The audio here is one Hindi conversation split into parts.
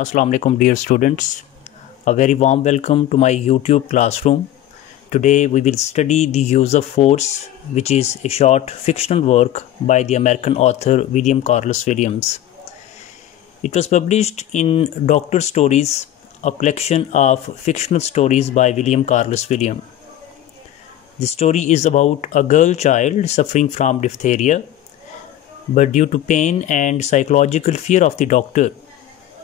Assalamu alaikum dear students. A very warm welcome to my YouTube classroom. Today we will study The Use of Force, which is a short fictional work by the American author William Carlos Williams. It was published in Doctor Stories, a collection of fictional stories by William Carlos Williams. The story is about a girl child suffering from diphtheria, but due to pain and psychological fear of the doctor,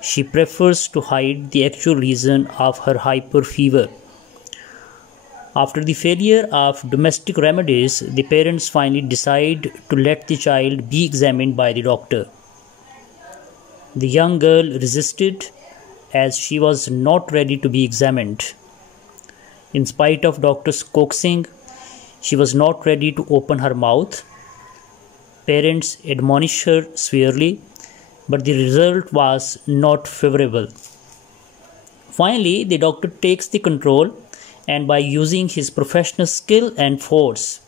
she prefers to hide the actual reason of her hyper fever. After the failure of domestic remedies, the parents finally decide to let the child be examined by the doctor. The young girl resisted as she was not ready to be examined. In spite of doctor's coaxing, she was not ready to open her mouth. Parents admonished her severely, but the result was not favorable. Finally, the doctor takes the control, and by using his professional skill and force,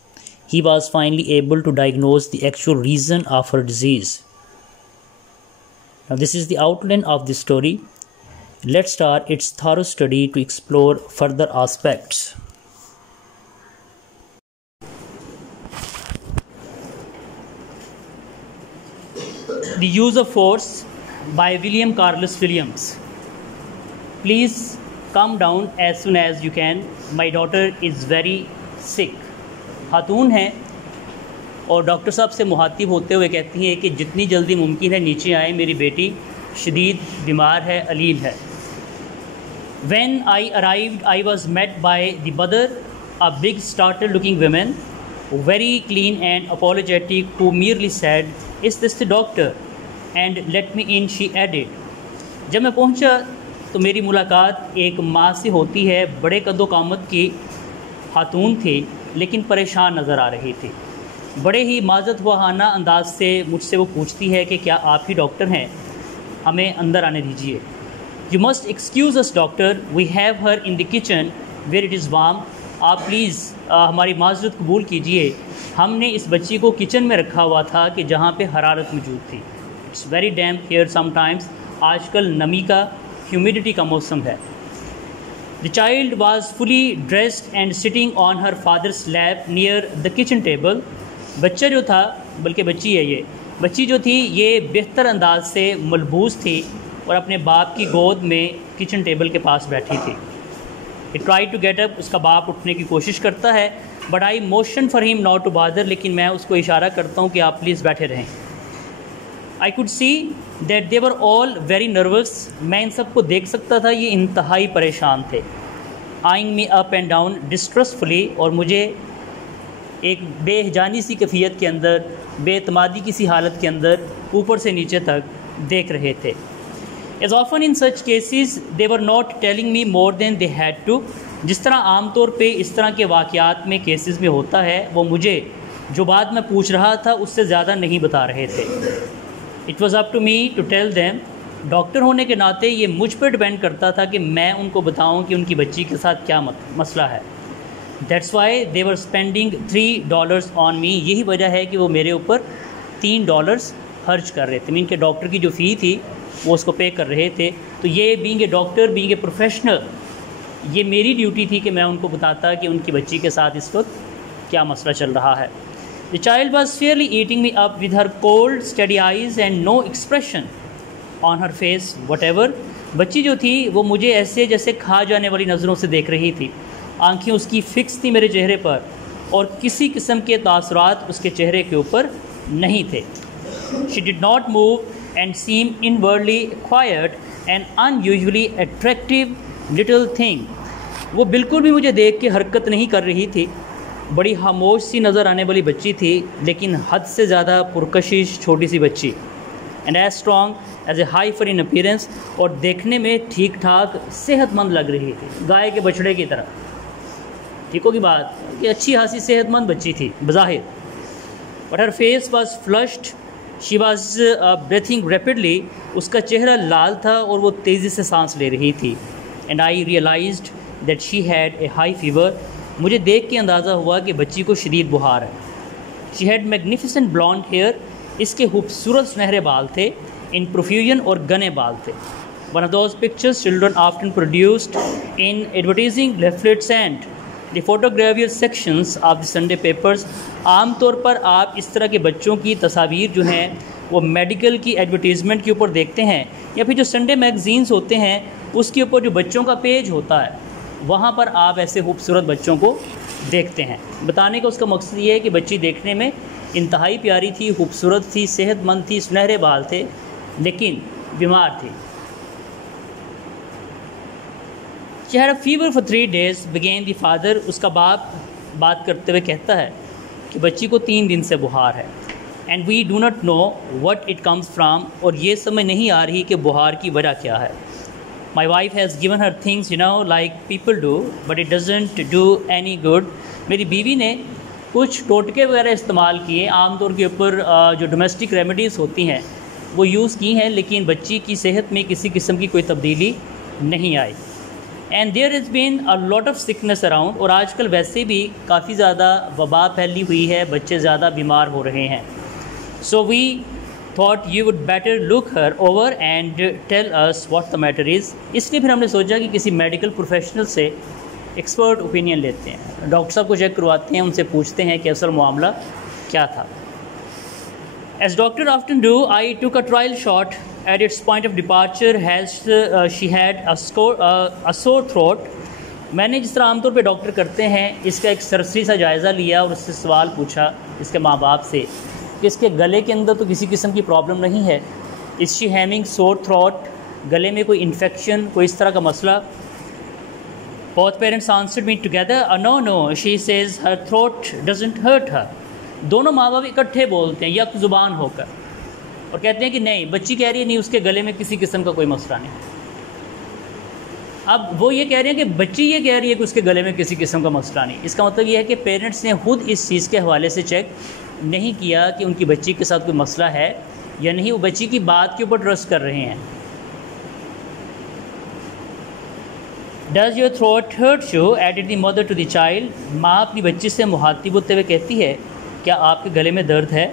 he was finally able to diagnose the actual reason of her disease. Now, this is the outline of the story. Let's start its thorough study to explore further aspects. The Use of Force by William Carlos Williams. Please come down as soon as you can. My daughter is very sick. खातून हैं और डॉक्टर साहब से मुखातिब होते हुए कहती हैं कि जितनी जल्दी मुमकिन है नीचे आए, मेरी बेटी शदीद बीमार है, अलील है. When I arrived, I was met by the mother, a big startled looking woman, very clean and apologetic, who merely said, "Is this the doctor? And let me in," she added. जब मैं पहुंचा तो मेरी मुलाकात एक माँ से होती है. बड़े कद्दो कामत की खातून थी, लेकिन परेशान नज़र आ रही थी. बड़े ही माजत वहाना अंदाज से मुझसे वो पूछती है कि क्या आप ही डॉक्टर हैं, हमें अंदर आने दीजिए. "You must excuse us, doctor. We have her in the kitchen where it is warm. आप प्लीज़ हमारी माजरत कबूल कीजिए. हमने इस बच्ची को किचन में रखा हुआ था कि जहाँ पे हरारत मौजूद थी. It's very damp here sometimes. आजकल नमी का, ह्यूमिडिटी का मौसम है." The child was fully dressed and sitting on her father's lap near the kitchen table. बच्चा जो था, बल्कि बच्ची है ये, बच्ची जो थी ये बेहतर अंदाज से मलबूस थी और अपने बाप की गोद में किचन टेबल के पास बैठी थी. He try to get up. उसका बाप उठने की कोशिश करता है, but I motion for him not to bother. लेकिन मैं उसको इशारा करता हूँ कि आप प्लीज़ बैठे रहें. I could see that they were all very nervous. मैं इन सबको देख सकता था, ये इंतहाई परेशान थे. Eyeing me up and down distressfully. और मुझे एक बेहजानी सी कैफियत के अंदर, बेतमादी की सी हालत के अंदर ऊपर से नीचे तक देख रहे थे. As often in such cases, they were not telling me more than they had to. जिस तरह आम तौर पे इस तरह के वाक़यात में, केसेस में होता है, वो मुझे जो बात मैं पूछ रहा था उससे ज़्यादा नहीं बता रहे थे. It was up to me to tell them. Doctor होने के नाते ये मुझ पर डिपेंड करता था कि मैं उनको बताऊं कि उनकी बच्ची के साथ क्या मसला है. That's why they were spending $3 on me. यही वजह है कि वो मेरे ऊपर $3 खर्च कर रहे थे. मीन के डॉक्टर की जो फ़ी थी वो उसको पे कर रहे थे. तो ये being a doctor, being a professional, ये मेरी ड्यूटी थी कि मैं उनको बताता कि उनकी बच्ची के साथ इस वक्त क्या मसला चल रहा है. The child was fairly eating me up with her cold study eyes and no expression on her face whatever. बच्ची जो थी वो मुझे ऐसे जैसे खा जाने वाली नज़रों से देख रही थी. आँखें उसकी फ़िक्स थी मेरे चेहरे पर और किसी किस्म के तासुरात उसके चेहरे के ऊपर नहीं थे. She did not move and seemed inwardly quiet and unusually attractive little thing. वो बिल्कुल भी मुझे देख के हरकत नहीं कर रही थी. बड़ी खामोश सी नज़र आने वाली बच्ची थी, लेकिन हद से ज़्यादा पुरकशिश छोटी सी बच्ची. And as strong as a heifer in appearance. और देखने में ठीक ठाक सेहतमंद लग रही थी, गाय के बछड़े की तरह. ठीक होगी बात कि अच्छी खासी सेहतमंद बच्ची थी बज़ाहिर. But her face was flushed. She was breathing rapidly. उसका चेहरा लाल था और वो तेज़ी से सांस ले रही थी. And I realized that she had a high fever. मुझे देख के अंदाज़ा हुआ कि बच्ची को शदीद बुखार है. She had magnificent blond hair. इसके खूबसूरत सुनहरे बाल थे. इन प्रोफ्यूजन और घने बाल थे. One of those pictures children often produced in advertising leaflets and the photographic sections of the Sunday papers. आम तौर पर आप इस तरह के बच्चों की तस्वीर जो हैं वो मेडिकल की एडवर्टीज़मेंट के ऊपर देखते हैं, या फिर जो संडे मैगज़ीन्स होते हैं उसके ऊपर जो बच्चों का पेज होता है वहाँ पर आप ऐसे खूबसूरत बच्चों को देखते हैं। बताने का उसका मकसद ये है कि बच्ची देखने में इंतहाई प्यारी थी, खूबसूरत थी, सेहतमंद थी, सुनहरे बाल थे, लेकिन बीमार थी। She had a fever for 3 days, began the father. उसका बाप बात करते हुए कहता है कि बच्ची को 3 दिन से बुखार है। And we do not know what it comes from, और ये समझ नहीं आ रही कि बुखार की वजह क्या है। My wife has given her things, like people do, but it doesn't do any good. मेरी बीवी ने कुछ टोटके वगैरह इस्तेमाल किए, आमतौर के ऊपर जो डोमेस्टिक रेमेडीज़ होती हैं वो यूज़ की हैं, लेकिन बच्ची की सेहत में किसी किस्म की कोई तब्दीली नहीं आई। And there is been a lot of sickness around, और आजकल वैसे भी काफ़ी ज़्यादा वबा फैली हुई है, बच्चे ज़्यादा बीमार हो रहे हैं। So we thought you would better look her over and tell us what the matter is. इसलिए फिर हमने सोचा कि किसी मेडिकल प्रोफेशनल से एक्सपर्ट ओपिनियन लेते हैं, डॉक्टर साहब को चेक करवाते हैं, उनसे पूछते हैं कि असल मामला क्या था। As doctor often do, I took a trial shot at its point of departure as she had a sore throat. मैंने जिस तरह आमतौर पे डॉक्टर करते हैं इसका एक सरसरी सा जायज़ा लिया और उससे सवाल पूछा इसके माँ बाप से कि इसके गले के अंदर तो किसी किस्म की प्रॉब्लम नहीं है, is she having sore throat, गले में कोई इन्फेक्शन, कोई इस तरह का मसला। Both parents answered me together, no, she says her throat doesn't hurt her. दोनों माँ बाप इकट्ठे बोलते हैं यक ज़ुबान होकर और कहते हैं कि नहीं, बच्ची कह रही है नहीं, उसके गले में किसी किस्म का कोई मसला नहीं। अब वो ये कह रहे हैं कि बच्ची ये कह रही है कि उसके गले में किसी किस्म का मसला नहीं। इसका मतलब ये है कि पेरेंट्स ने खुद इस चीज़ के हवाले से चेक नहीं किया कि उनकी बच्ची के साथ कोई मसला है या नहीं, वो बच्ची की बात के ऊपर ट्रस्ट कर रहे हैं। Does your throat hurt you, added the mother to the child. माँ अपनी बच्ची से मुखातिब होते हुए कहती है क्या आपके गले में दर्द है।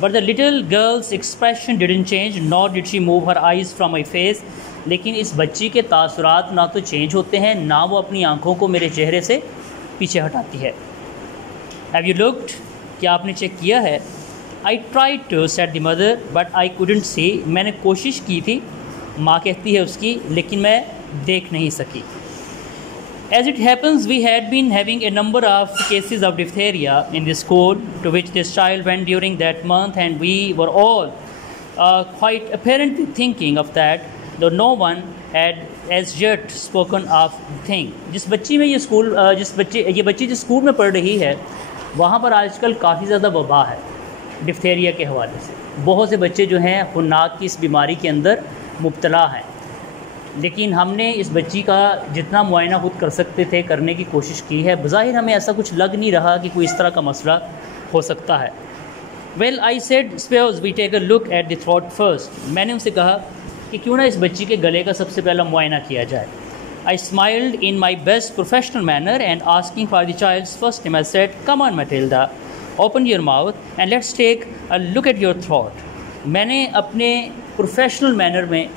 But the little girls expression didn't change, not did she move her eyes from my face. लेकिन इस बच्ची के तासुरात ना तो चेंज होते हैं, ना वो अपनी आंखों को मेरे चेहरे से पीछे हटाती है। हैव यू लुक्ड, क्या आपने चेक किया है। I tried to set the mother but I couldn't see, मैंने कोशिश की थी, माँ कहती है उसकी, लेकिन मैं देख नहीं सकी। As it happens, we had been having a number of cases of diphtheria in the school to which this child went during that month, and we were all quite apparently thinking of that, though no one had as yet spoken of the thing. जिस बच्ची में ये बच्ची जिस स्कूल में पढ़ रही है वहाँ पर आजकल काफ़ी ज़्यादा वबा है डिप्थेरिया के हवाले से। बहुत से बच्चे जो हैं खुन्नाक की इस बीमारी के अंदर मुब्तला हैं, लेकिन हमने इस बच्ची का जितना मुआयना खुद कर सकते थे करने की कोशिश की है। बज़ाहिर हमें ऐसा कुछ लग नहीं रहा कि कोई इस तरह का मसला हो सकता है। Well I said suppose we take a look at the throat first. मैंने उनसे कहा कि क्यों ना इस बच्ची के गले का सबसे पहला मुआयना किया जाए। I smiled in my best professional manner and asking for the child's first name, I said come on Matilda, open your mouth and let's take a look at your throat. मैंने अपने प्रोफेशनल मैनर में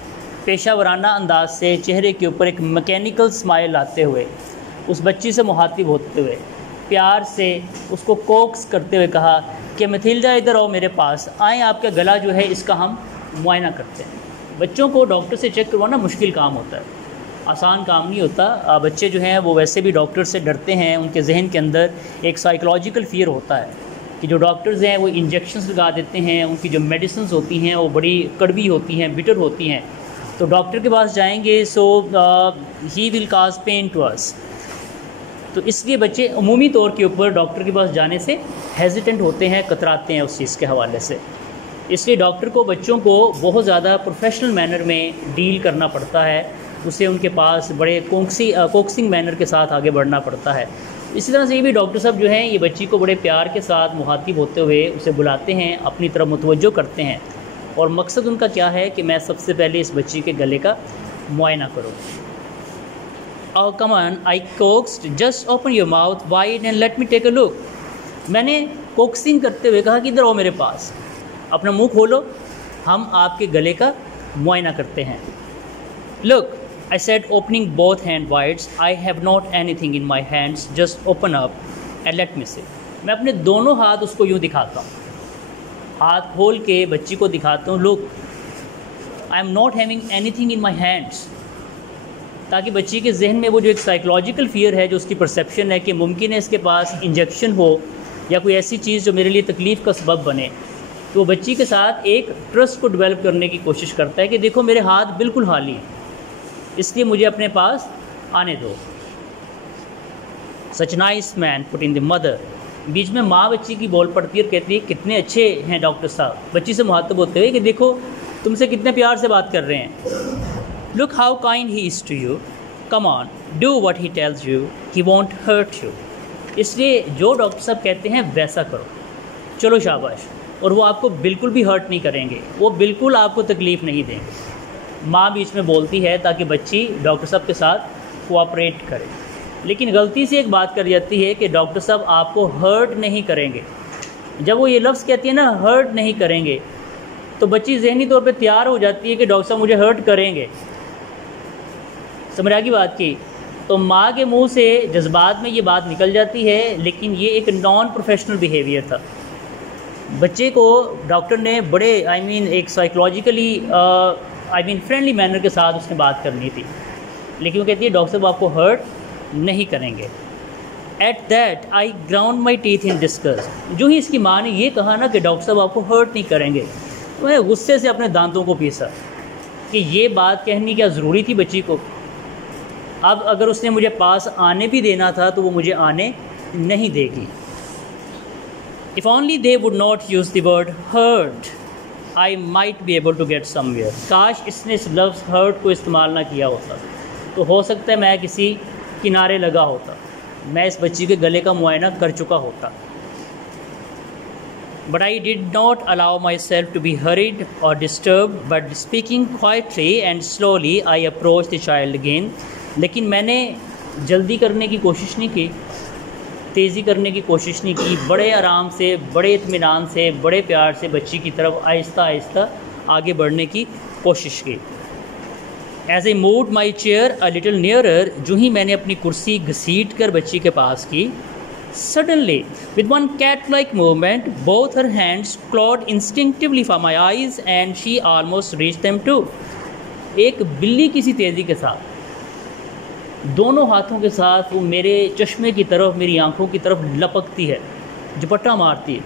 पेशा वराना अंदाज से चेहरे के ऊपर एक मैकेनिकल स्माइल लाते हुए उस बच्ची से मुखातिब होते हुए प्यार से उसको कोक्स करते हुए कहा कि मैथिल्डा इधर आओ मेरे पास, आए आपका गला जो है इसका हम मुआयना करते हैं। बच्चों को डॉक्टर से चेक करवाना मुश्किल काम होता है, आसान काम नहीं होता। बच्चे जो हैं वो वैसे भी डॉक्टर से डरते हैं, उनके जहन के अंदर एक साइकोलॉजिकल फ़ियर होता है कि जो डॉक्टर्स हैं वो इंजेक्शंस लगा देते हैं, उनकी जो मेडिसिन होती हैं वो बड़ी कड़वी होती हैं, बिटर होती हैं, तो डॉक्टर के पास जाएंगे so he will cause pain to us. तो इसलिए बच्चे अमूमी तौर के ऊपर डॉक्टर के पास जाने से हेजिटेंट होते हैं, कतराते हैं उस चीज़ के हवाले से। इसलिए डॉक्टर को बच्चों को बहुत ज़्यादा प्रोफेशनल मैनर में डील करना पड़ता है, उसे उनके पास बड़े कोक्सिंग मैनर के साथ आगे बढ़ना पड़ता है। इसी तरह से ये भी डॉक्टर साहब जो हैं ये बच्ची को बड़े प्यार के साथ मुखातिब होते हुए उसे बुलाते हैं, अपनी तरफ मुतवज्जो करते हैं, और मकसद उनका क्या है कि मैं सबसे पहले इस बच्ची के गले का मुआयना करूँ। Oh come on, I coaxed, just open your mouth wide and let me take a look. मैंने कोक्सिंग करते हुए कहा कि इधर आओ मेरे पास, अपना मुंह खोलो, हम आपके गले का मुआयना करते हैं। Look, I said, opening both hand wides. I have not anything in my hands. Just open up and let me see. मैं अपने दोनों हाथ उसको यूँ दिखाता हूँ, हाथ खोल के बच्ची को दिखाता हूँ, look I am not having anything in my hands, ताकि बच्ची के जहन में वो जो एक साइकोलॉजिकल फ़ियर है, जो उसकी परसेप्शन है कि मुमकिन है इसके पास इंजेक्शन हो या कोई ऐसी चीज़ जो मेरे लिए तकलीफ़ का सबब बने, तो वो बच्ची के साथ एक ट्रस्ट को डेवलप करने की कोशिश करता है कि देखो मेरे हाथ बिल्कुल खाली हैं, इसलिए मुझे अपने पास आने दो। Such nice man put in the mother. बीच में माँ बच्ची की बोल पड़ती है और कहती है कितने अच्छे हैं डॉक्टर साहब, बच्ची से मुखातब होते हुए कि देखो तुमसे कितने प्यार से बात कर रहे हैं। Look how kind he is to you, come on do what he tells you, he won't hurt you. इसलिए जो डॉक्टर साहब कहते हैं वैसा करो, चलो शाबाश। और वो आपको बिल्कुल भी हर्ट नहीं करेंगे, वो बिल्कुल आपको तकलीफ़ नहीं देंगे। माँ बीच में बोलती है ताकि बच्ची डॉक्टर साहब के साथ कोऑपरेट करे, लेकिन गलती से एक बात कर जाती है कि डॉक्टर साहब आपको हर्ट नहीं करेंगे। जब वो ये लफ्ज़ कहती है ना, हर्ट नहीं करेंगे, तो बच्ची ज़हनी तौर पे तैयार हो जाती है कि डॉक्टर साहब मुझे हर्ट करेंगे। समझ आ गई बात की? तो माँ के मुंह से जज्बात में ये बात निकल जाती है, लेकिन ये एक नॉन प्रोफेशनल बिहेवियर था। बच्चे को डॉक्टर ने बड़े एक साइकोलॉजिकली फ्रेंडली मैनर के साथ उसने बात करनी थी, लेकिन वो कहती है डॉक्टर साहब आपको हर्ट नहीं करेंगे। At that I ground my teeth in disgust. जो ही इसकी माँ ने ये कहा ना कि डॉक्टर साहब आपको हर्ट नहीं करेंगे, तो मैं गुस्से से अपने दांतों को पीसा कि ये बात कहनी क्या ज़रूरी थी बच्ची को। अब अगर उसने मुझे पास आने भी देना था तो वो मुझे आने नहीं देगी। If only they would not use the word hurt I might be able to get somewhere. काश इसने इस लफ्ज़ हर्ट को इस्तेमाल ना किया होता तो हो सकता है मैं किसी किनारे लगा होता, मैं इस बच्ची के गले का मुआयना कर चुका होता। But I did not allow my self to be hurried और disturb, but speaking quietly and slowly I approach the child again. लेकिन मैंने जल्दी करने की कोशिश नहीं की, तेज़ी करने की कोशिश नहीं की, बड़े आराम से, बड़े इत्मीनान से, बड़े प्यार से बच्ची की तरफ आहिस्ता आहिस्ता आगे बढ़ने की कोशिश की। As I moved my chair a little nearer, जो ही मैंने अपनी कुर्सी घसीट कर बच्ची के पास की, suddenly with one cat like movement both her hands clawed instinctively for my eyes and she almost reach them too. एक बिल्ली किसी तेज़ी के साथ दोनों हाथों के साथ वो मेरे चश्मे की तरफ, मेरी आंखों की तरफ लपकती है, झपट्टा मारती है,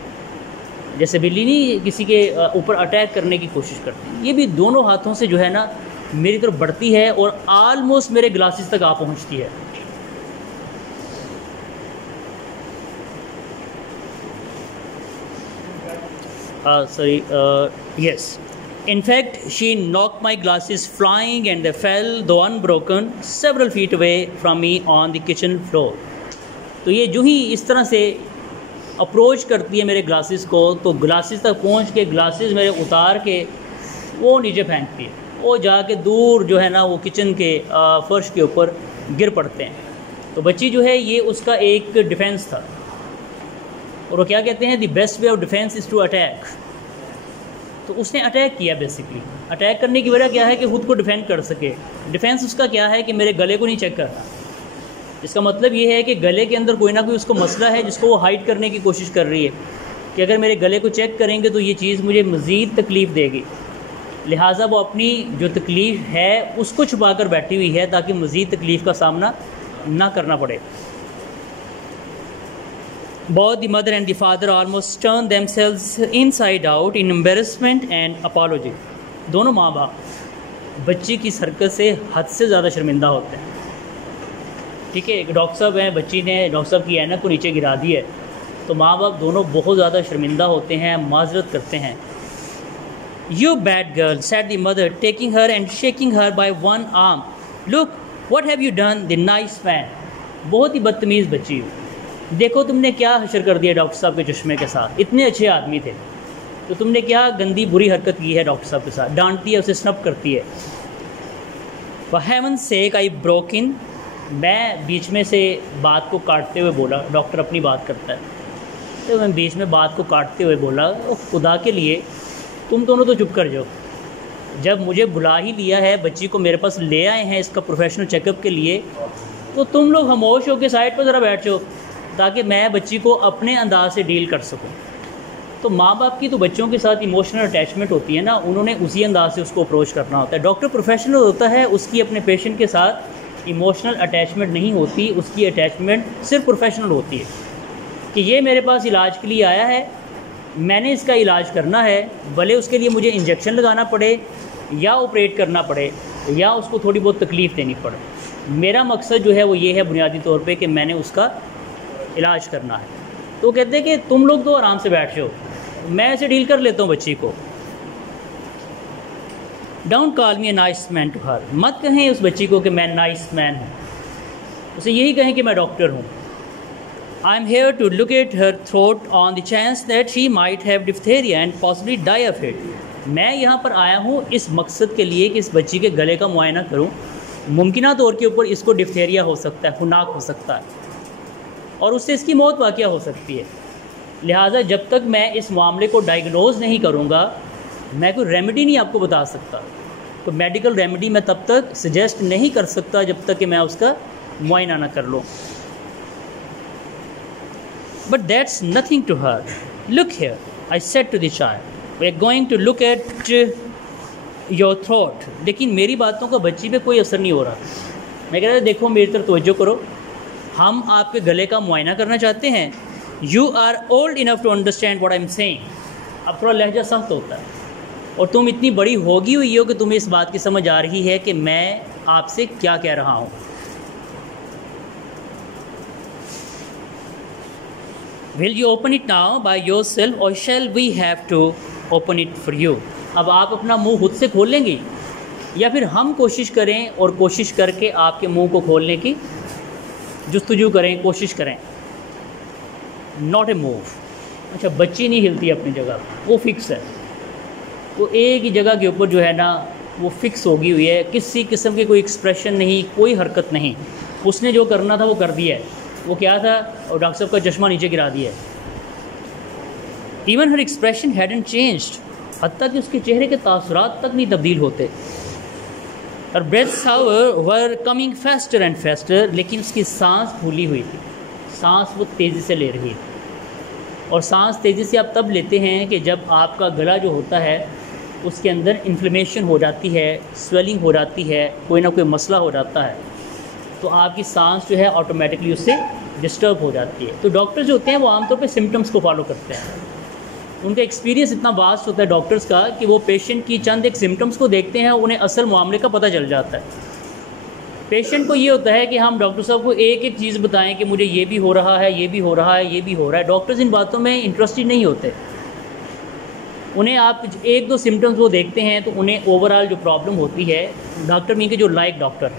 जैसे बिल्ली नहीं किसी के ऊपर अटैक करने की कोशिश करती। ये भी दोनों हाथों से जो है ना मेरी तरफ बढ़ती है और आलमोस्ट मेरे ग्लासेस तक आ पहुंचती है। Yes. In fact, she knocked my glasses flying and they fell, though unbroken, several feet away from me on the kitchen floor. तो ये जो ही इस तरह से अप्रोच करती है मेरे ग्लासेस को, तो ग्लासेस तक पहुंच के ग्लासेस मेरे उतार के वो नीचे फेंकती है, वो जाके दूर जो है ना वो किचन के फर्श के ऊपर गिर पड़ते हैं। तो बच्ची जो है ये उसका एक डिफेंस था, और वो क्या कहते हैं, the best way of defence is to attack. तो उसने अटैक किया। बेसिकली अटैक करने की वजह क्या है कि खुद को डिफेंड कर सके। डिफेंस उसका क्या है कि मेरे गले को नहीं चेक करना। इसका मतलब ये है कि गले के अंदर कोई ना कोई उसको मसला है जिसको वो हाइड करने की कोशिश कर रही है कि अगर मेरे गले को चेक करेंगे तो ये चीज़ मुझे मज़ीद तकलीफ़ देगी, लिहाजा वो अपनी जो तकलीफ़ है उसको छुपा कर बैठी हुई है ताकि मज़ीद तकलीफ़ का सामना ना करना पड़े। Both the mother and the father almost turned themselves inside out in embarrassment and apology. दोनों माँ बाप बच्ची की हरकत से हद से ज़्यादा शर्मिंदा होते हैं। ठीक है, एक डॉक्टर साहब हैं, बच्ची ने डॉक्टर साहब की ऐनक को नीचे गिरा दी है, तो माँ बाप दोनों बहुत ज़्यादा शर्मिंदा होते हैं, माजरत करते हैं। You bad girl, said the mother, taking her and shaking her by one arm. Look, what have you done, the nice man. बहुत ही बदतमीज़ बच्ची हो, देखो तुमने क्या हशर कर दिया डॉक्टर साहब के चश्मे के साथ। इतने अच्छे आदमी थे तो तुमने क्या गंदी बुरी हरकत की है डॉक्टर साहब के साथ। डांटती है, उसे स्नप करती है। For heaven's sake, I broke in. मैं बीच में से बात को काटते हुए बोला, डॉक्टर अपनी बात करता है तो मैं बीच में बात को काटते हुए बोला, खुदा के लिए तुम दोनों तो चुप कर जाओ। जब मुझे बुला ही लिया है, बच्ची को मेरे पास ले आए हैं इसका प्रोफेशनल चेकअप के लिए, तो तुम लोग खामोश होकर साइड पर ज़रा बैठ जाओ ताकि मैं बच्ची को अपने अंदाज से डील कर सकूं। तो माँ बाप की तो बच्चों के साथ इमोशनल अटैचमेंट होती है ना, उन्होंने उसी अंदाज से उसको अप्रोच करना होता है। डॉक्टर प्रोफेशनल होता है, उसकी अपने पेशेंट के साथ इमोशनल अटैचमेंट नहीं होती, उसकी अटैचमेंट सिर्फ प्रोफेशनल होती है कि ये मेरे पास इलाज के लिए आया है, मैंने इसका इलाज करना है, भले उसके लिए मुझे इंजेक्शन लगाना पड़े या ऑपरेट करना पड़े या उसको थोड़ी बहुत तकलीफ़ देनी पड़े, मेरा मकसद जो है वो ये है बुनियादी तौर पे कि मैंने उसका इलाज करना है। तो कहते हैं कि तुम लोग तो आराम से बैठ जाओ, मैं ऐसे डील कर लेता हूँ बच्ची को। Don't call me a nice man to her, मत कहें उस बच्ची को कि मैं नाइस मैन हूँ, उसे यही कहें कि मैं डॉक्टर हूँ। I am here to look at her throat on the chance that she might have diphtheria and possibly die of it. मैं यहाँ पर आया हूँ इस मकसद के लिए कि इस बच्ची के गले का मुआयना करूँ, मुमकिन तौर के ऊपर इसको डिप्थेरिया हो सकता है, खुनाक हो सकता है और उससे इसकी मौत वाक़या हो सकती है। लिहाजा जब तक मैं इस मामले को डायग्नोज नहीं करूँगा, मैं कोई रेमेडी नहीं आपको बता सकता, तो मेडिकल रेमेडी मैं तब तक सजेस्ट नहीं कर सकता जब तक कि मैं उसका मुआयना ना कर लूँ। But that's nothing to her, look here, I said to the child, we are going to look at your throat. लेकिन मेरी बातों का बच्ची पे कोई असर नहीं हो रहा। मैं कह रहा देखो मेरी तरफ तवज्जो करो, हम आपके गले का मुआयना करना चाहते हैं। You are old enough to understand what I am saying. अब थोड़ा लहजा सख्त होता है और तुम इतनी बड़ी होगी हुई हो कि तुम्हें इस बात की समझ आ रही है कि मैं आपसे क्या कह रहा हूँ। Will you open it now by your self और shall we have to open it for you. अब आप अपना मुंह खुद से खोल लेंगी या फिर हम कोशिश करें और कोशिश करके आपके मुंह को खोलने की जुस्तजू करें, कोशिश करें। Not a move. अच्छा, बच्ची नहीं हिलती अपनी जगह, वो फिक्स है, वो एक ही जगह के ऊपर जो है ना वो फिक्स होगी हुई है, किसी किस्म के कोई एक्सप्रेशन नहीं, कोई हरकत नहीं। उसने जो करना था वो कर दिया है। वो क्या था, और डॉक्टर साहब का चश्मा नीचे गिरा दिया है। इवन हर एक्सप्रेशन हैडंट चेंज्ड, हत्ता कि उसके चेहरे के तासुरात तक नहीं तब्दील होते। और breaths were coming faster and faster, लेकिन उसकी सांस फूली हुई थी, सांस वो तेज़ी से ले रही थी। और सांस तेज़ी से आप तब लेते हैं कि जब आपका गला जो होता है उसके अंदर इन्फ्लेमेशन हो जाती है, स्वेलिंग हो जाती है, कोई ना कोई मसला हो जाता है, तो आपकी सांस जो है ऑटोमेटिकली उससे डिस्टर्ब हो जाती है। तो डॉक्टर जो होते हैं वो आमतौर पे सिम्टम्स को फॉलो करते हैं। उनका एक्सपीरियंस इतना वास्ट होता है डॉक्टर्स का कि वो पेशेंट की चंद एक सिम्टम्स को देखते हैं, उन्हें असल मामले का पता चल जाता है। पेशेंट को ये होता है कि हम डॉक्टर साहब को एक एक चीज़ बताएं कि मुझे ये भी हो रहा है, ये भी हो रहा है, ये भी हो रहा है। डॉक्टर्स इन बातों में इंटरेस्टेड नहीं होते। उन्हें आप एक दो सिम्टम्स वो देखते हैं तो उन्हें ओवरऑल जो प्रॉब्लम होती है, डॉक्टर मीन के जो लायक डॉक्टर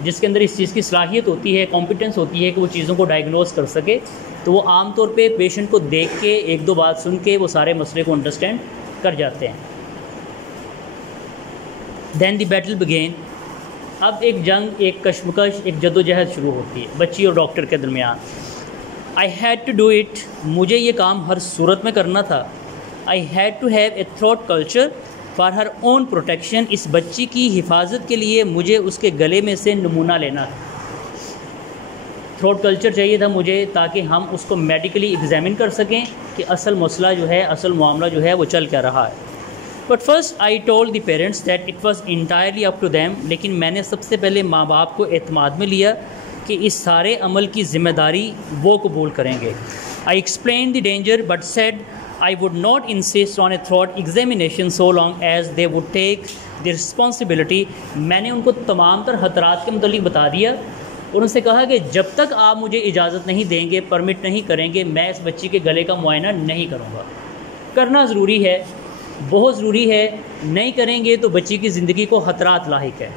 जिसके अंदर इस चीज़ की सलाहियत होती है, कॉम्पिटेंस होती है कि वो चीज़ों को डायग्नोज कर सके, तो वो आम तौर पे पेशेंट को देख के एक दो बात सुन के वो सारे मसले को अंडरस्टैंड कर जाते हैं। Then the battle began. अब एक जंग, एक कशमकश, एक जद्दोजहद शुरू होती है बच्ची और डॉक्टर के दरमियान। I had to do it, मुझे ये काम हर सूरत में करना था। I had to have a throat culture for her own protection, इस बच्ची की हिफाजत के लिए मुझे उसके गले में से नमूना लेना था। थ्रोट कल्चर चाहिए था मुझे ताकि हम उसको मेडिकली एग्जामिन कर सकें कि असल मसला जो है, असल मामला जो है वो चल क्या रहा है। But first I told the parents that it was entirely up to them, लेकिन मैंने सबसे पहले माँ बाप को एतमाद में लिया कि इस सारे अमल की ज़िम्मेदारी वो कबूल करेंगे। I explain the danger but said I would not insist on a throat examination so long as they would take the responsibility। मैंने उनको तमाम तर खतरात के मुतालिक बता दिया और उनसे कहा कि जब तक आप मुझे इजाज़त नहीं देंगे, परमिट नहीं करेंगे, मैं इस बच्ची के गले का मुआयना नहीं करूँगा। करना ज़रूरी है, बहुत ज़रूरी है, नहीं करेंगे तो बच्ची की ज़िंदगी को खतरात लाहिक है,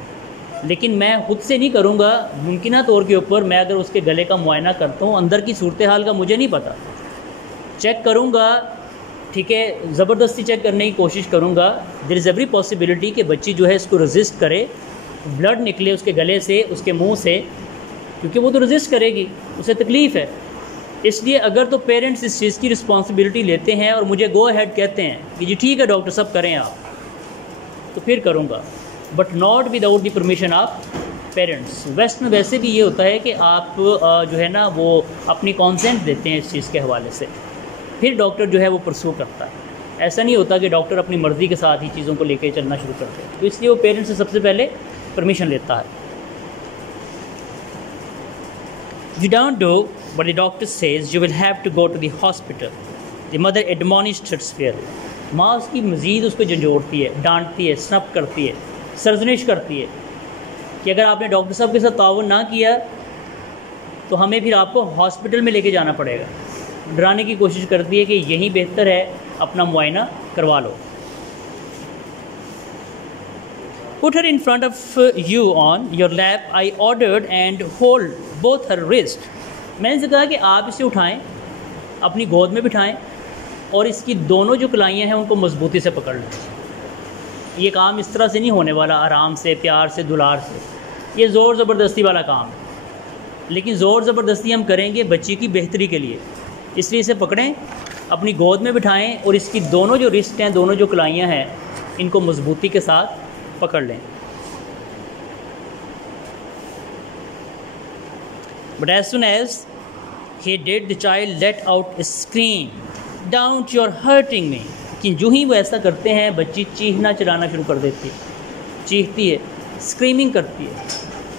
लेकिन मैं ख़ुद से नहीं करूँगा। मुमकिन तौर के ऊपर मैं अगर उसके गले का मुआयना करता हूँ, अंदर की सूरत हाल का मुझे नहीं पता, चेक करूँगा, ठीक है, ज़बरदस्ती चेक करने की कोशिश करूँगा। देयर इज़ एवरी पॉसिबिलिटी कि बच्ची जो है इसको रेजिस्ट करे, ब्लड निकले उसके गले से, उसके मुंह से, क्योंकि वो तो रेजिस्ट करेगी, उसे तकलीफ़ है। इसलिए अगर तो पेरेंट्स इस चीज़ की रिस्पॉन्सिबिलिटी लेते हैं और मुझे गो अहेड कहते हैं कि जी ठीक है डॉक्टर साहब करें आप, तो फिर करूँगा, but not without the permission of parents. वेस्ट में वैसे भी ये होता है कि आप जो है ना वो अपनी कॉन्सेंट देते हैं इस चीज़ के हवाले से, फिर डॉक्टर जो है वो परसू करता है। ऐसा नहीं होता कि डॉक्टर अपनी मर्ज़ी के साथ ही चीज़ों को लेकर चलना शुरू करते हैं, तो इसलिए वो पेरेंट्स से सबसे पहले परमिशन लेता है। You don't do what the doctor says, you will have to go to the hospital. The mother admonished her severely. माँ उसकी मज़ीद उसको झंझोड़ती है, डांटती है, स्नप करती है, सरजनिश करती है कि अगर आपने डॉक्टर साहब के साथ ताउन ना किया तो हमें फिर आपको हॉस्पिटल में लेके जाना पड़ेगा। डराने की कोशिश करती है कि यही बेहतर है, अपना मुआयना करवा लो। Put her in front of you on your lap, I ordered, and hold both her wrist. मैंने इसे कहा कि आप इसे उठाएं, अपनी गोद में बिठाएं और इसकी दोनों जो कलाइयाँ हैं उनको मजबूती से पकड़ लें। ये काम इस तरह से नहीं होने वाला, आराम से, प्यार से, दुलार से। ये ज़ोर ज़बरदस्ती वाला काम है, लेकिन ज़ोर ज़बरदस्ती हम करेंगे बच्ची की बेहतरी के लिए। इसलिए इसे पकड़ें, अपनी गोद में बिठाएं और इसकी दोनों जो रिस्ट हैं, दोनों जो कलाइयाँ हैं, इनको मजबूती के साथ पकड़ लें। But as soon as he did, the child let out a scream. Don't, you're hurting me. कि जो ही वो ऐसा करते हैं बच्ची चीखना चिल्लाना शुरू कर देती है, चीखती है, स्क्रीमिंग करती है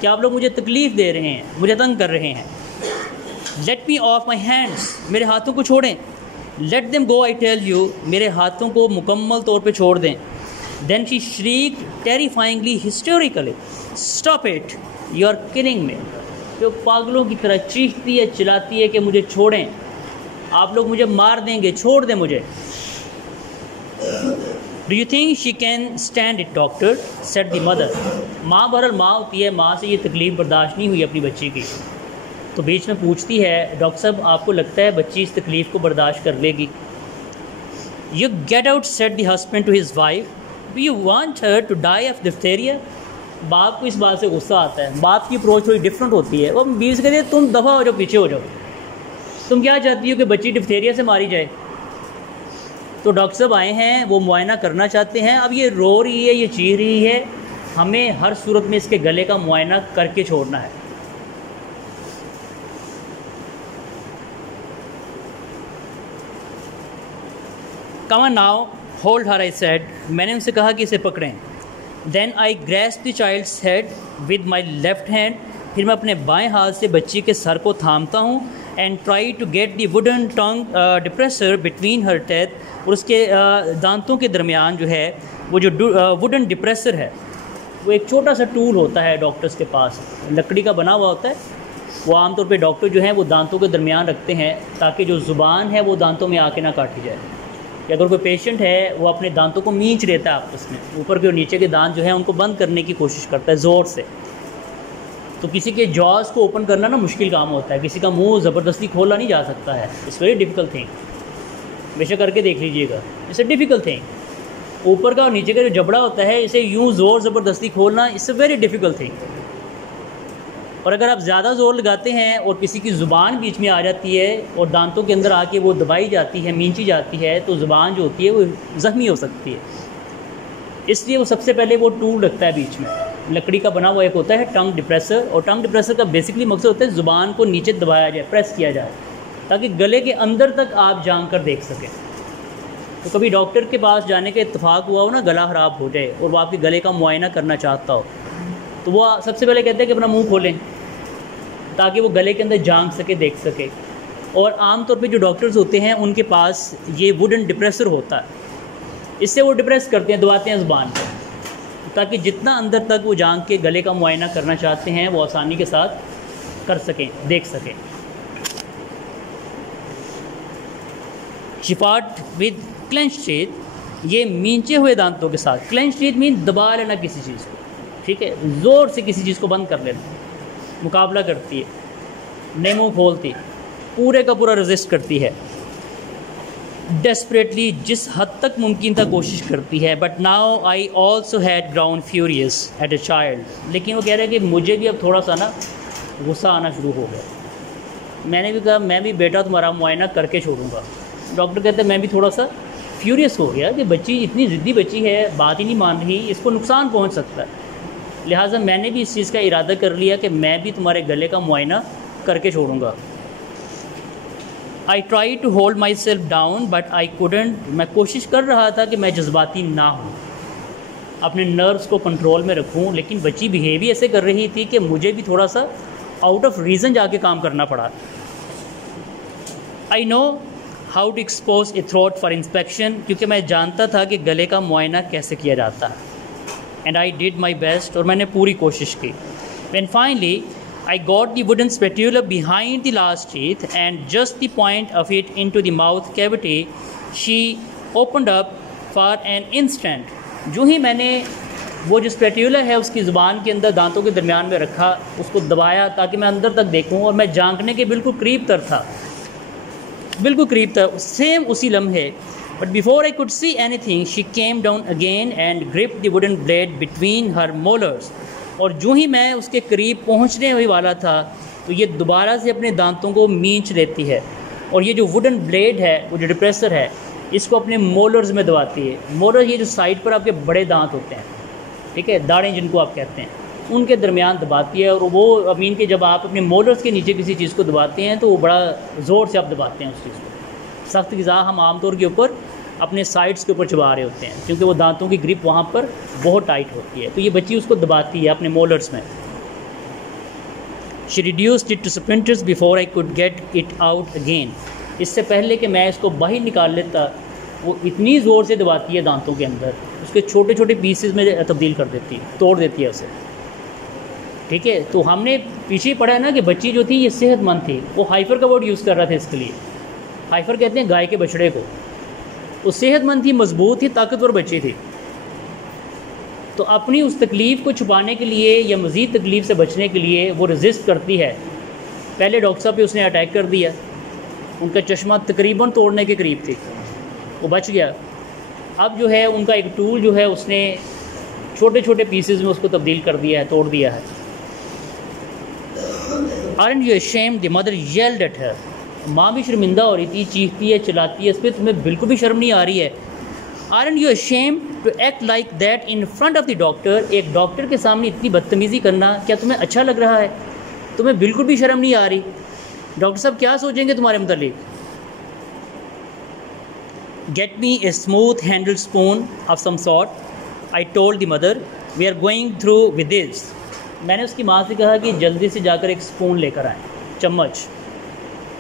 कि आप लोग मुझे तकलीफ़ दे रहे हैं, मुझे तंग कर रहे हैं। Let me off my hands, मेरे हाथों को छोड़ें। Let them go, I tell you, मेरे हाथों को मुकम्मल तौर पे छोड़ दें। Then she shrieked terrifyingly, hysterically, Stop it, you are killing me. तो पागलों की तरह चीखती है, चिल्लाती है कि मुझे छोड़ें, आप लोग मुझे मार देंगे, छोड़ दें मुझे। Do you think she can stand it, doctor? said the mother. माँ बहरहाल माँ होती है, माँ से ये तकलीफ़ बर्दाश्त नहीं हुई अपनी बच्ची की, तो बीच में पूछती है, डॉक्टर साहब आपको लगता है बच्ची इस तकलीफ़ को बर्दाश्त कर लेगी? You get out, said the husband to his wife. Do you want her to die of diphtheria? बाप को इस बात से गुस्सा आता है। बाप की अप्रोच थोड़ी डिफरेंट होती है। वो बीवी से कहती है तुम दफ़ा हो जाओ, पीछे हो जाओ, तुम क्या चाहती हो कि बच्ची डिप्थेरिया से मारी जाए? तो डॉक्टर साहब आए हैं, वो मुआयना करना चाहते हैं। अब ये रो रही है, ये चीख रही है, हमें हर सूरत में इसके गले का मुआयना करके छोड़ना है। Come on now, hold her, I said. मैंने उनसे कहा कि इसे पकड़ें। Then I grasped the child's head with my left hand. फिर मैं अपने बाएं हाथ से बच्ची के सर को थामता हूँ and try to get the wooden tongue depressor between her teeth. और उसके दांतों के दरमियान जो है वो जो वुडन डिप्रेसर है, वो एक छोटा सा टूल होता है डॉक्टर्स के पास, लकड़ी का बना हुआ होता है। वो आमतौर पे डॉक्टर जो हैं वो दांतों के दरमियान रखते हैं ताकि जो ज़ुबान है वो दांतों में आके ना काटी जाए। कि अगर कोई पेशेंट है वो अपने दांतों को मींच लेता है आपस में, ऊपर के और नीचे के दांत जो है उनको बंद करने की कोशिश करता है ज़ोर से, तो किसी के जॉज़ को ओपन करना ना मुश्किल काम होता है। किसी का मुंह ज़बरदस्ती खोला नहीं जा सकता है। इट्स वेरी डिफ़िकल्ट थिंग, बेशक करके देख लीजिएगा, इट्स अ डिफ़िकल्ट थिंग। ऊपर का और नीचे का जो जबड़ा होता है इसे यूँ ज़ोर ज़बरदस्ती खोलना it's a very difficult thing. और अगर आप ज़्यादा ज़ोर लगाते हैं और किसी की ज़ुबान बीच में आ जाती है और दांतों के अंदर आके वो दबाई जाती है, मींची जाती है, तो ज़ुबान जो होती है वो ज़ख्मी हो सकती है। इसलिए वो सबसे पहले वो टूल रखता है बीच में, लकड़ी का बना हुआ एक होता है टंग डिप्रेसर। और टंग डिप्रेसर का बेसिकली मकसद होता है ज़ुबान को नीचे दबाया जाए, प्रेस किया जाए, ताकि गले के अंदर तक आप जान कर देख सकें। तो कभी डॉक्टर के पास जाने का इत्तेफाक हुआ हो ना, गला ख़राब हो जाए और वो आपके गले का मुआयना करना चाहता हो, तो वो सबसे पहले कहते हैं कि अपना मुंह खोलें ताकि वो गले के अंदर झांक सके, देख सके। और आमतौर पे जो डॉक्टर्स होते हैं उनके पास ये वुडन डिप्रेसर होता है, इससे वो डिप्रेस करते हैं, दबाते हैं ज़ुबान को, ताकि जितना अंदर तक वो झांक के गले का मुआयना करना चाहते हैं वो आसानी के साथ कर सकें, देख सकें। She fought with clenched teeth, ये मींचे हुए दांतों के साथ। क्लेंच टीथ मीन दबा लेना किसी चीज़ को, ठीक है, ज़ोर से किसी चीज़ को बंद कर लेना। मुकाबला करती है, नहीं मुँह खोलती, पूरे का पूरा रेजिस्ट करती है, डेस्परेटली जिस हद तक मुमकिन था कोशिश करती है। But now I also had ground furious at a child. लेकिन वो कह रहे हैं कि मुझे भी अब थोड़ा सा ना गुस्सा आना शुरू हो गया। मैंने भी कहा मैं भी बेटा तुम्हारा मुआयना करके छोड़ूंगा। डॉक्टर कहते हैं मैं भी थोड़ा सा फ्यूरियस हो गया कि बच्ची इतनी ज़िद्दी बच्ची है, बात ही नहीं मान रही, इसको नुकसान पहुंच सकता है। लिहाजा मैंने भी इस चीज़ का इरादा कर लिया कि मैं भी तुम्हारे गले का मुआयना करके छोड़ूंगा। I try to hold myself down but I couldn't. मैं कोशिश कर रहा था कि मैं जज्बाती ना हूँ, अपने नर्व्स को कंट्रोल में रखूँ, लेकिन बच्ची बिहेव भी ऐसे कर रही थी कि मुझे भी थोड़ा सा आउट ऑफ रीज़न जाके काम करना पड़ा। I know how to expose a throat for inspection, क्योंकि मैं जानता था कि गले का मुआयना कैसे किया जाता है। And I did my best, और मैंने पूरी कोशिश की। When finally I got the wooden spatula behind the last teeth and just the point of it into the mouth cavity, she opened up for an instant. जो ही मैंने वो जो स्पैट्यूला है उसकी ज़ुबान के अंदर दांतों के दरमियान में रखा, उसको दबाया ताकि मैं अंदर तक देखूं, और मैं झांकने के बिल्कुल करीब तर था, बिल्कुल करीब था, सेम उसी लम्हे। But before I could see anything, she came down again and gripped the wooden blade between her molars. और जो ही मैं उसके करीब पहुंचने ही वाला था तो ये दोबारा से अपने दांतों को मींच लेती है, और ये जो वुडन ब्लेड है, वो जो डिप्रेसर है, इसको अपने मोलर्स में दबाती है। मोलर ये जो साइड पर आपके बड़े दांत होते हैं, ठीक है, दाढ़ें जिनको आप कहते हैं, उनके दरमियान दबाती है। और वो अमीन के जब आप अपने मोलर्स के नीचे किसी चीज़ को दबाते हैं तो वो बड़ा ज़ोर से आप दबाते हैं उस चीज़ को। सख्त ग़िज़ा हम आमतौर के ऊपर अपने साइड्स के ऊपर चबा रहे होते हैं, क्योंकि वो दांतों की ग्रिप वहाँ पर बहुत टाइट होती है, तो ये बच्ची उसको दबाती है अपने मोलर्स में। She reduced it to splinters before I could get it out again. इससे पहले कि मैं इसको बाहर निकाल लेता, वो इतनी ज़ोर से दबाती है दांतों के अंदर, उसके छोटे छोटे पीसेस में तब्दील कर देती है, तोड़ देती है उसे। ठीक है, तो हमने पीछे पढ़ा है ना कि बच्ची जो थी ये सेहतमंद थी। वो हाइफर का वर्ड यूज़ कर रहा था इसके लिए। हाइफर कहते हैं गाय के बछड़े को। वो सेहतमंद थी, मजबूत थी, ताकतवर बच्ची थी। तो अपनी उस तकलीफ़ को छुपाने के लिए या मज़ीद तकलीफ़ से बचने के लिए वो रेजिस्ट करती है। पहले डॉक्टर साहब पे उसने अटैक कर दिया, उनका चश्मा तकरीबन तोड़ने के करीब थी, वो बच गया। अब जो है उनका एक टूल जो है उसने छोटे छोटे पीसेस में उसको तब्दील कर दिया है, तोड़ दिया है। Aren't you ashamed? The mother yelled at her. माँ भी शर्मिंदा हो रही थी, चीखती है, चिल्लाती है, इस पर तुम्हें बिल्कुल भी शर्म नहीं आ रही है। Aren't you ashamed to act like that in front of the doctor? एक डॉक्टर के सामने इतनी बदतमीज़ी करना क्या तुम्हें अच्छा लग रहा है? तुम्हें बिल्कुल भी शर्म नहीं आ रही? डॉक्टर साहब क्या सोचेंगे तुम्हारे मुतालिक? Get me a smooth handled spoon of some sort, I told the mother. We are going through with this. मैंने उसकी माँ से कहा कि जल्दी से जाकर एक स्पून लेकर आएँ,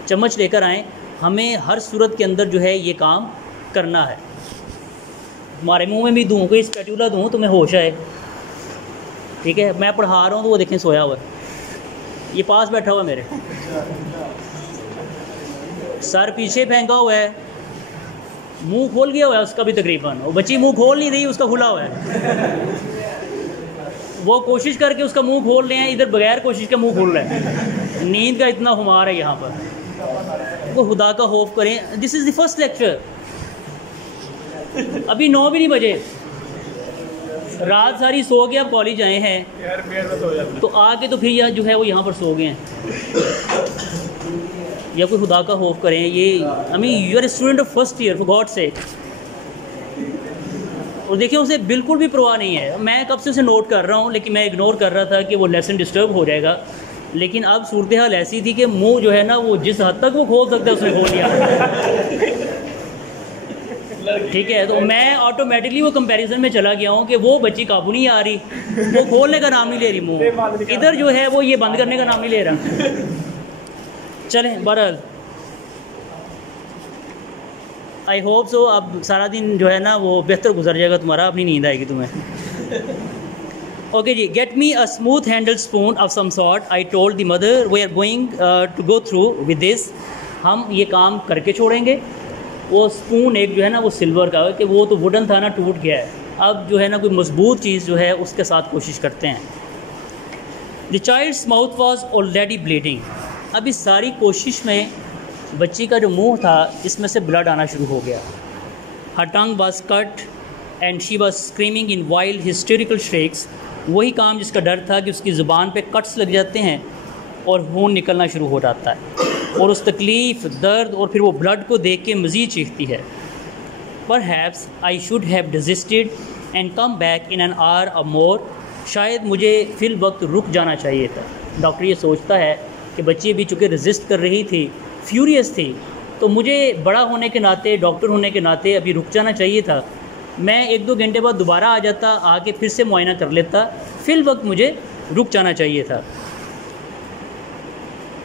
चम्मच लेकर आएँ, हमें हर सूरत के अंदर जो है ये काम करना है। तुम्हारे मुंह में भी दूँ, कोई स्पैटूला दूँ, तुम्हें होश आए। ठीक है, मैं पढ़ा रहा हूँ तो वो देखें सोया हुआ है, ये पास बैठा हुआ है मेरे, सर पीछे फेंका हुआ है, मुंह खोल गया हुआ है उसका भी तकरीबन। वो बच्ची मुंह खोल नहीं रही, उसका खुला हुआ है। वो कोशिश करके उसका मुंह खोल रहे हैं, इधर बगैर कोशिश के मुंह खोल रहे हैं। नींद का इतना खुमार है यहाँ पर, तो खुदा का खौफ करें। This is the first lecture, अभी 9 भी नहीं बजे, रात सारी सो गए, अब कॉलेज आए हैं तो आके तो फिर यह जो है वो यहाँ पर सो गए हैं। या कोई खुदा का खौफ करें। ये I mean you are a student of first year, for God sake. और देखिए उसे बिल्कुल भी परवाह नहीं है। मैं कब से उसे नोट कर रहा हूँ, लेकिन मैं इग्नोर कर रहा था कि वो लेसन डिस्टर्ब हो जाएगा। लेकिन अब सूरत हाल ऐसी थी कि मुंह जो है ना वो जिस हद तक वो खोल सकता है उसने खोल लिया। ठीक है, तो मैं ऑटोमेटिकली वो कंपैरिजन में चला गया हूँ कि वो बच्ची काबू नहीं आ रही, वो खोलने का नाम नहीं ले रही मुँह, इधर जो है वो ये बंद करने का नाम नहीं ले रहा। चलें बहरहाल, आई होप सो अब सारा दिन जो है ना वो बेहतर गुजर जाएगा तुम्हारा, अपनी नींद आएगी तुम्हें। ओके जी, get me a smooth handle spoon of some sort, I told the mother. We are going to go through with this. हम ये काम करके छोड़ेंगे। वो स्पून एक जो है ना वो सिल्वर का है, कि वो तो वुडन था ना, टूट गया है। अब जो है ना कोई मजबूत चीज़ जो है उसके साथ कोशिश करते हैं। The child's mouth was already bleeding. अब इस सारी कोशिश में बच्ची का जो मुंह था इसमें से ब्लड आना शुरू हो गया। Her tongue was cut and she was screaming in wild hysterical shrieks. वही काम जिसका डर था कि उसकी ज़ुबान पे कट्स लग जाते हैं और खून निकलना शुरू हो जाता है, और उस तकलीफ़, दर्द और फिर वो ब्लड को देख के मज़ीद चीखती है। Perhaps I should have desisted and come back in an hour or more. शायद मुझे फिल वक्त रुक जाना चाहिए था। डॉक्टर ये सोचता है कि बच्ची भी चूँकि रेजिस्ट कर रही थी, फ्यूरियस थी, तो मुझे बड़ा होने के नाते, डॉक्टर होने के नाते अभी रुक जाना चाहिए था। मैं 1-2 घंटे बाद दोबारा आ जाता, आके फिर से मुआयना कर लेता। फिल वक्त मुझे रुक जाना चाहिए था।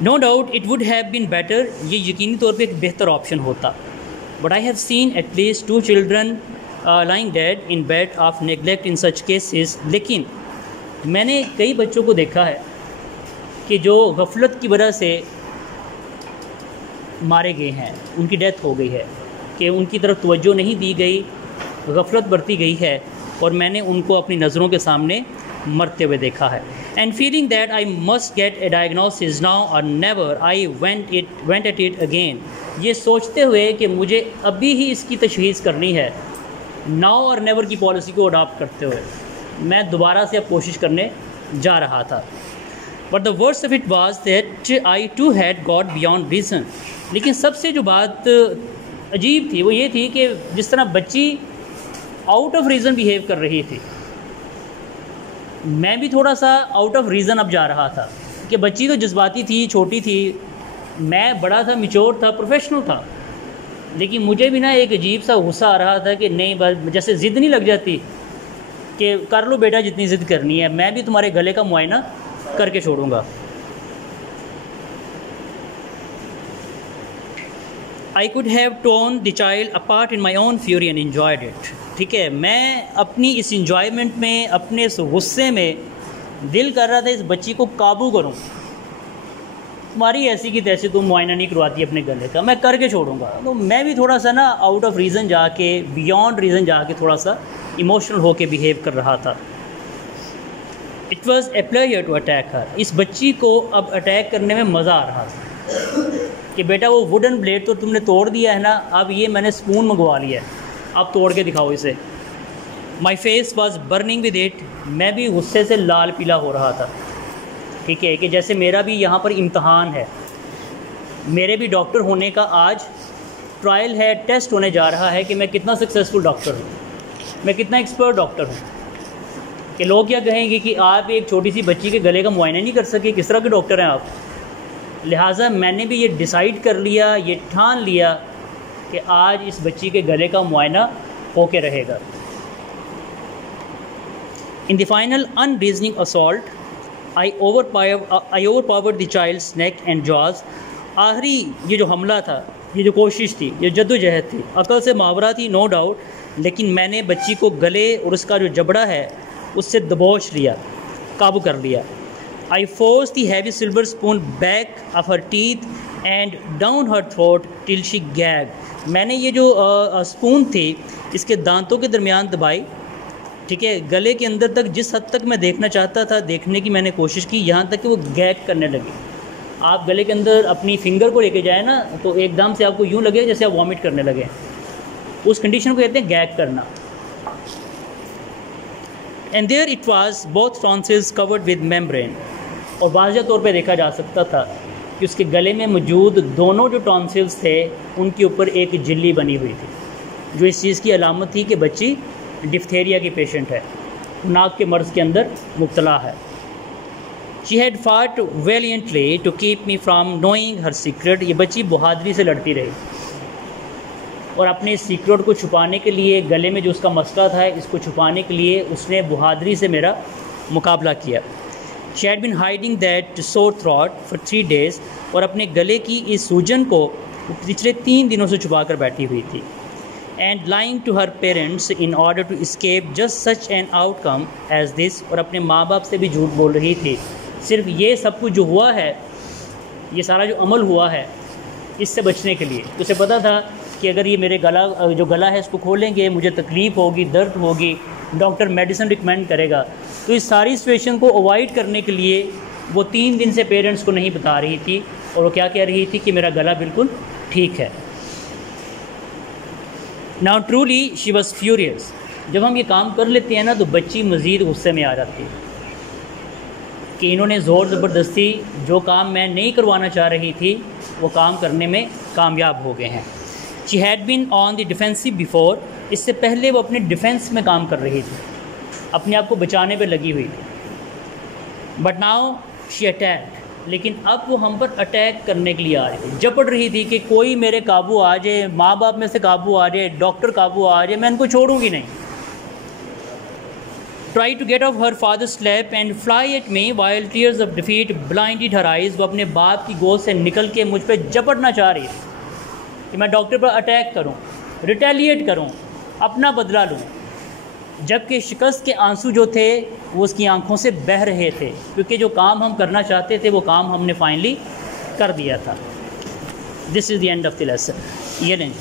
No doubt it would have been better, ये यकीनी तौर पे एक बेहतर ऑप्शन होता। But I have seen at least 2 children lying dead in bed of neglect in such cases. लेकिन मैंने कई बच्चों को देखा है कि जो गफलत की वजह से मारे गए हैं, उनकी डेथ हो गई है, कि उनकी तरफ तवज्जो नहीं दी गई, गफलत बरती गई है और मैंने उनको अपनी नज़रों के सामने मरते हुए देखा है। And feeling that I must get a diagnosis now और never I went at it again, ये सोचते हुए कि मुझे अभी ही इसकी तशख़ीस करनी है, नाउ और नेवर की पॉलिसी को अडॉप्ट करते हुए मैं दोबारा से अब कोशिश करने जा रहा था। But the worst of it was that I too had got beyond reason. लेकिन सबसे जो बात अजीब थी वो ये थी कि जिस तरह बच्ची आउट ऑफ रीज़न बिहेव कर रही थी, मैं भी थोड़ा सा आउट ऑफ रीज़न अब जा रहा था। कि बच्ची तो जज्बाती थी, छोटी थी, मैं बड़ा था, मैच्योर था, प्रोफेशनल था, लेकिन मुझे भी ना एक अजीब सा गुस्सा आ रहा था कि नहीं, बस जैसे ज़िद नहीं लग जाती कि कर लो बेटा जितनी ज़िद करनी है, मैं भी तुम्हारे गले का मुआयना करके छोड़ूंगा। I could have tone the child apart in my own fury and enjoyed it. ठीक है, मैं अपनी इस इंजॉयमेंट में, अपने इस गुस्से में दिल कर रहा था इस बच्ची को काबू करूं। तुम्हारी ऐसी की तैसी, तुम मुआयना नहीं करवाती अपने गले का, मैं करके छोड़ूंगा। तो मैं भी थोड़ा सा ना आउट ऑफ रीज़न जाके, बियॉन्ड रीज़न जाके थोड़ा सा इमोशनल होके बिहेव कर रहा था। It was a player to attack her. इस बच्ची को अब अटैक करने में मज़ा आ रहा था कि बेटा वो वुडन ब्लेड तो तुमने तोड़ दिया है ना, अब ये मैंने स्पून मंगवा लिया है, अब तोड़ के दिखाओ इसे। My face was burning with it. मैं भी गुस्से से लाल पीला हो रहा था। ठीक है, कि जैसे मेरा भी यहाँ पर इम्तहान है, मेरे भी डॉक्टर होने का आज ट्रायल है, टेस्ट होने जा रहा है कि मैं कितना सक्सेसफुल डॉक्टर हूँ, मैं कितना एक्सपर्ट डॉक्टर हूँ। कि लोग क्या कहेंगे कि आप एक छोटी सी बच्ची के गले का मुआयना नहीं कर सके, किस तरह के डॉक्टर हैं आप। लिहाजा मैंने भी ये डिसाइड कर लिया, ये ठान लिया कि आज इस बच्ची के गले का मुआयना होके रहेगा। In the final unreasoning assault I overpowered the child's neck and jaws. आखिरी ये जो हमला था, ये जो कोशिश थी, ये जद्दोजहद थी, अकल से मावरा थी नो डाउट, लेकिन मैंने बच्ची को गले और उसका जो जबड़ा है उससे दबोच लिया, काबू कर लिया। I forced the heavy silver spoon back of her teeth and down her throat till she gagged। मैंने ये जो स्पून थी इसके दांतों के दरमियान दबाई, ठीक है, गले के अंदर तक, जिस हद तक मैं देखना चाहता था देखने की मैंने कोशिश की, यहाँ तक कि वो गैग करने लगी। आप गले के अंदर अपनी फिंगर को लेके जाए ना, तो एकदम से आपको यूँ लगे जैसे आप वॉमिट करने लगे, उस कंडीशन को कहते हैं गैग करना। And there it was both tonsils covered with membrane. और वाज़ह तौर पे देखा जा सकता था कि उसके गले में मौजूद दोनों जो टॉन्सिल्स थे उनके ऊपर एक झिल्ली बनी हुई थी, जो इस चीज़ की अलामत थी कि बच्ची डिफ्थेरिया की पेशेंट है, नाक के मर्ज़ के अंदर मुब्तला है। She had fought valiantly to keep me from knowing her secret. ये बच्ची बहादुरी से लड़ती रही और अपने सीक्रेट को छुपाने के लिए, गले में जो उसका मसला था इसको छुपाने के लिए उसने बहादुरी से मेरा मुकाबला किया। She had been hiding that सोर थ्रॉट फॉर 3 days। और अपने गले की इस सूजन को पिछले 3 दिनों से छुपा कर बैठी हुई थी। And lying to her parents in order to escape just such an outcome as this. और अपने माँ बाप से भी झूठ बोल रही थी, सिर्फ ये सब कुछ जो हुआ है, ये सारा जो अमल हुआ है, इससे बचने के लिए। उसे पता था कि अगर ये मेरे जो गला है इसको खोलेंगे मुझे तकलीफ़ होगी, दर्द होगी, डॉक्टर मेडिसिन रिकमेंड करेगा। तो इस सारी सिचुएशन को अवॉइड करने के लिए वो 3 दिन से पेरेंट्स को नहीं बता रही थी, और वो क्या कह रही थी कि मेरा गला बिल्कुल ठीक है। Now truly she was furious. जब हम ये काम कर लेते हैं ना तो बच्ची मज़ीद गुस्से में आ जाती है कि इन्होंने ज़ोर ज़बरदस्ती जो काम मैं नहीं करवाना चाह रही थी वो काम करने में कामयाब हो गए हैं। She had been on the defensive before. इससे पहले वो अपने डिफेंस में काम कर रही थी, अपने आप को बचाने पे लगी हुई थी। बट नाउ शी अटैक, लेकिन अब वो हम पर अटैक करने के लिए आ रही थी, जपड़ रही थी कि कोई मेरे काबू आ जाए, माँ बाप में से काबू आ जाए, डॉक्टर काबू आ जाए, मैं इनको छोड़ूंगी नहीं। Try to get off her father's lap and fly at me while tears of defeat blinded her eyes. वो अपने बाप की गोद से निकल के मुझ पर जपड़ना चाह रही थी कि मैं डॉक्टर पर अटैक करूं, रिटेलिएट करूं, अपना बदला लूं, जबकि शिकस्त के आंसू जो थे वो उसकी आंखों से बह रहे थे, क्योंकि जो काम हम करना चाहते थे वो काम हमने फाइनली कर दिया था। This is the end of the lesson. ये लें।